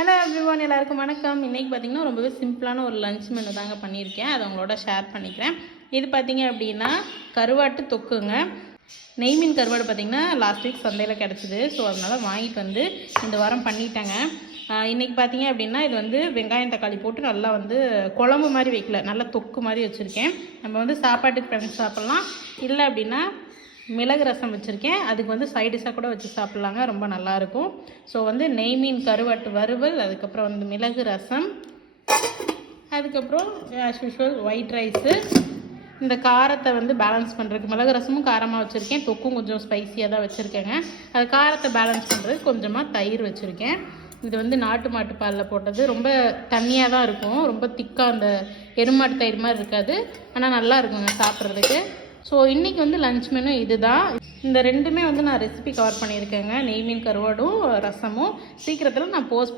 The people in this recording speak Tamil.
ஹலோ எவ்ரிவான், எல்லாருக்கும் வணக்கம். இன்றைக்கி பார்த்திங்கன்னா ரொம்பவே சிம்பிளான ஒரு லஞ்ச் மெனு தாங்க பண்ணியிருக்கேன். அதை உங்களோட ஷேர் பண்ணிக்கிறேன். இது பார்த்திங்க அப்படின்னா கருவாட்டு தொக்குங்க. நெய் மீன் கருவாடு பார்த்திங்கன்னா லாஸ்ட் வீக் சந்தையில் கிடச்சிது. ஸோ அதனால் வாங்கிட்டு வந்து இந்த வாரம் பண்ணிட்டேங்க. இன்றைக்கி பார்த்திங்க அப்படின்னா இது வந்து வெங்காயம் தக்காளி போட்டு நல்லா வந்து குழம்பு மாதிரி வைக்கல, நல்லா தொக்கு மாதிரி வச்சுருக்கேன். நம்ம வந்து சாப்பாட்டுக்கு பிறகு சாப்பிட்லாம், இல்லை அப்படின்னா மிளகு ரசம் வச்சுருக்கேன். அதுக்கு வந்து சைடிஷாக கூட வச்சு சாப்பிட்லாங்க, ரொம்ப நல்லாயிருக்கும். ஸோ வந்து நெய் மீன் கருவாட்டு வறுவல், அதுக்கப்புறம் வந்து மிளகு ரசம், அதுக்கப்புறம் ஆஸ் யூஷுவல் ஒயிட் ரைஸு. இந்த காரத்தை வந்து பேலன்ஸ் பண்ணுறதுக்கு மிளகு ரசமும் காரமாக வச்சுருக்கேன், தொக்கும் கொஞ்சம் ஸ்பைஸியாக தான் வச்சுருக்கேங்க. அது காரத்தை பேலன்ஸ் பண்ணுறதுக்கு கொஞ்சமாக தயிர் வச்சுருக்கேன். இது வந்து நாட்டு மாட்டு பாலில் போட்டது, ரொம்ப தண்ணியாக தான் இருக்கும், ரொம்ப திக்காக அந்த எருமாட்டு தயிர் மாதிரி இருக்காது, ஆனால் நல்லா இருக்குங்க சாப்பிட்றதுக்கு. ஸோ இன்றைக்கி வந்து லஞ்ச் மெனு இது தான். இந்த ரெண்டுமே வந்து நான் ரெசிபி கவர் பண்ணியிருக்கேங்க, நெய் மீன் கருவாடும் ரசமும். சீக்கிரத்தில் நான் போஸ்ட்